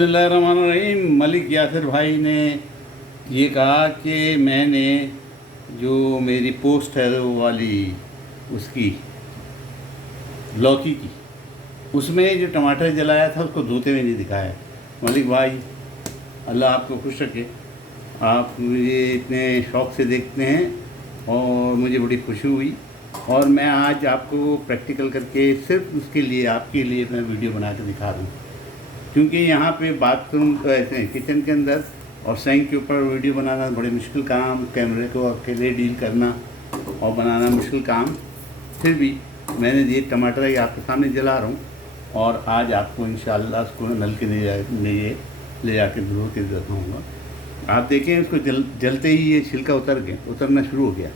बिस्मिल्लाहिर्रहमानिर्रहीम। मलिक यासिर भाई ने ये कहा कि मैंने जो मेरी पोस्ट है वो वाली उसकी लौकी की, उसमें जो टमाटर जलाया था उसको धोते हुए नहीं दिखाया। मलिक भाई, अल्लाह आपको खुश रखे। आप मुझे इतने शौक़ से देखते हैं और मुझे बड़ी खुशी हुई, और मैं आज आपको प्रैक्टिकल करके सिर्फ उसके लिए, आपके लिए मैं वीडियो बना के दिखा दूँ। क्योंकि यहाँ पे बाथरूम तो ऐसे हैं, किचन के अंदर और सिंक के ऊपर वीडियो बनाना बड़ी मुश्किल काम, कैमरे को अकेले डील करना और बनाना मुश्किल काम। फिर भी मैंने ये टमाटर ये आपके सामने जला रहा हूँ, और आज आपको इंशाअल्लाह उसको नल के ले जाके धो के दिखाऊँगा। आप देखें उसको जलते ही ये छिलका उतरना शुरू हो गया।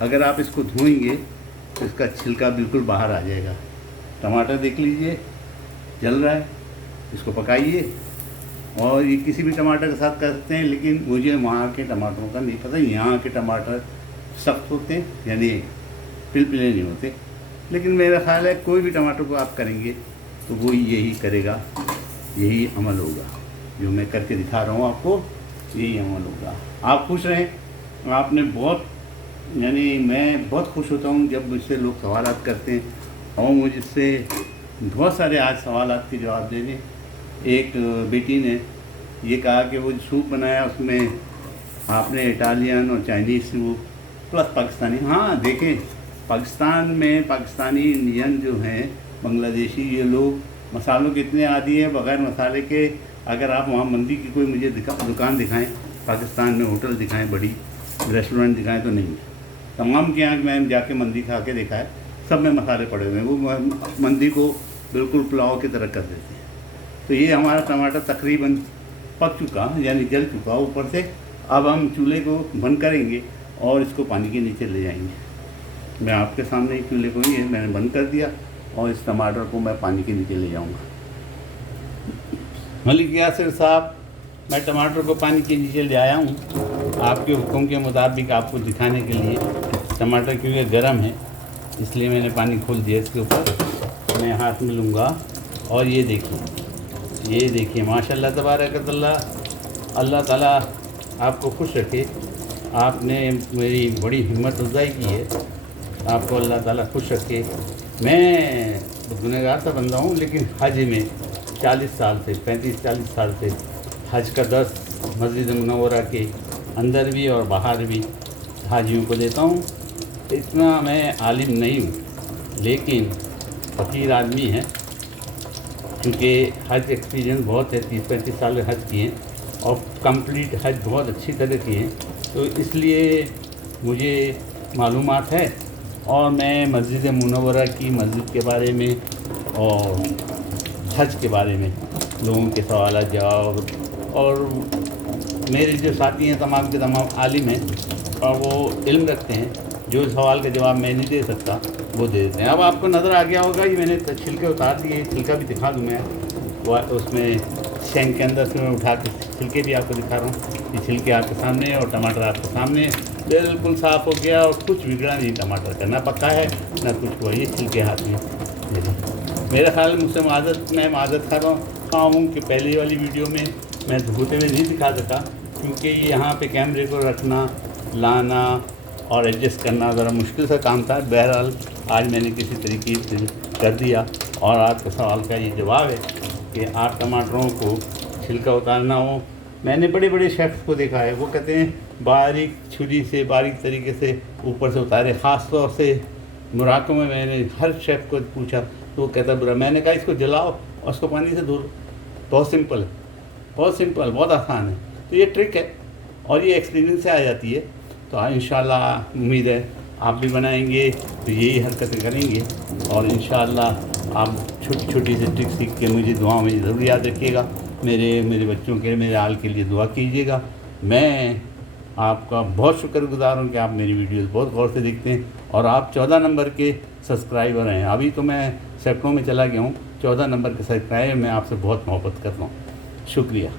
अगर आप इसको धोएंगे तो इसका छिलका बिल्कुल बाहर आ जाएगा। टमाटर देख लीजिए जल रहा है, इसको पकाइए। और ये किसी भी टमाटर के साथ कर सकते हैं, लेकिन मुझे वहाँ के टमाटरों का नहीं पता। यहाँ के टमाटर सख्त होते हैं, यानी पिलपिले नहीं होते। लेकिन मेरा ख्याल है कोई भी टमाटर को आप करेंगे तो वो यही करेगा, यही अमल होगा। जो मैं करके दिखा रहा हूँ आपको, यही अमल होगा। आप खुश रहें। आपने बहुत, यानी मैं बहुत खुश होता हूँ जब मुझसे लोग सवालात करते हैं, और मुझसे बहुत सारे आज सवालात के जवाब देने। एक बेटी ने ये कहा कि वो सूप बनाया उसमें आपने इटालियन और चाइनीज़ सूप प्लस पाकिस्तानी। हाँ देखें, पाकिस्तान में पाकिस्तानी, इंडियन जो हैं, बांग्लादेशी, ये लोग मसालों के इतने आदी हैं, बग़ैर मसाले के। अगर आप वहाँ मंदी की कोई मुझे दुकान दिखाएं, पाकिस्तान में होटल दिखाएं, बड़ी रेस्टोरेंट दिखाएं, तो नहीं। तमाम के यहाँ मैं जाके मंदी खा के देखा है, सब में मसाले पड़े हुए हैं। वो मंदी को बिल्कुल पुलाव की तरह कर देते हैं। तो ये हमारा टमाटर तकरीबन पक चुका, यानी जल चुका ऊपर से। अब हम चूल्हे को बंद करेंगे और इसको पानी के नीचे ले जाएंगे। मैं आपके सामने ही चूल्हे को ही मैंने बंद कर दिया, और इस टमाटर को मैं पानी के नीचे ले जाऊंगा। मलिक यासिर साहब, मैं टमाटर को पानी के नीचे ले आया हूँ आपके हुक्म के मुताबिक, आपको दिखाने के लिए। टमाटर क्योंकि गर्म है इसलिए मैंने पानी खोल दिया इसके ऊपर। मैं हाथ में लूँगा और ये देखिए माशाल्लाह तबारकल्लाह। अल्लाह ताला आपको खुश रखे। आपने मेरी बड़ी हिम्मत अफजाई की है, आपको अल्लाह ताला खुश रखे। मैं गुनहगार सा बंदा हूँ, लेकिन हज में 40 साल से, 35-40 साल से हज का दर्स मस्जिद मुनव्वरा के अंदर भी और बाहर भी हाजियों को देता हूँ। इतना मैं आलिम नहीं हूँ, लेकिन फ़कीर आदमी है, क्योंकि हज एक्सपीरियंस बहुत है। 30-35 साल हज किए हैं और कंप्लीट हज बहुत अच्छी तरह किए हैं, तो इसलिए मुझे मालूमात है। और मैं मस्जिद मुनव्वरा की मस्जिद के बारे में और हज के बारे में लोगों के सवाल जवाब, और मेरे जो साथी हैं तमाम के तमाम आलिम हैं और वो इल्म रखते हैं। जो सवाल का जवाब मैं नहीं दे सकता वो दे देते हैं। अब आपको नज़र आ गया होगा, ये मैंने छिलके उतार दिए। छिलका भी दिखा दूँ मैं, वो उसमें शैंक के अंदर से मैं उठा के छिलके भी आपको दिखा रहा हूँ। ये छिलके आपके सामने और टमाटर आपके सामने बिल्कुल साफ़ हो गया, और कुछ बिगड़ा नहीं टमाटर का, ना पका है ना कुछ हुआ। ये छिलके हाथ में मेरा ख्याल मुझसे मैं माज़रत कर रहा हूँ कि पहले वाली वीडियो में मैं धोते हुए नहीं दिखा सका, क्योंकि यहाँ पे कैमरे को रखना, लाना और एडजस्ट करना ज़रा मुश्किल सा काम था। बहरहाल आज मैंने किसी तरीके से कर दिया, और आपके सवाल का ये जवाब है कि आप टमाटरों को छिलका उतारना हो। मैंने बड़े बड़े शेफ़्स को देखा है, वो कहते हैं बारीक छुरी से बारीक तरीके से ऊपर से उतारे। ख़ास तौर से मोरक्को में मैंने हर शेफ़ को पूछा तो वो कहता बुरा। मैंने कहा इसको जलाओ और उसको पानी से धो लो। बहुत सिंपल है, बहुत सिंपल, बहुत आसान है। तो ये ट्रिक है और ये एक्सपीरियंस से आ जाती है। तो इंशाअल्लाह उम्मीद है आप भी बनाएंगे तो यही हरकतें करेंगे, और इंशाअल्लाह आप छोटी छोटी सी ट्रिक सीख के मुझे दुआ में ज़रूर याद रखिएगा। मेरे बच्चों के, मेरे आल के लिए दुआ कीजिएगा। मैं आपका बहुत शुक्रगुज़ार हूँ कि आप मेरी वीडियोस बहुत गौर से देखते हैं, और आप 14 नंबर के सब्सक्राइबर हैं। अभी तो मैं सैकड़ों में चला गया हूँ। 14 नंबर के सब्सक्राइबर, मैं आपसे बहुत मोहब्बत करता हूँ। शुक्रिया।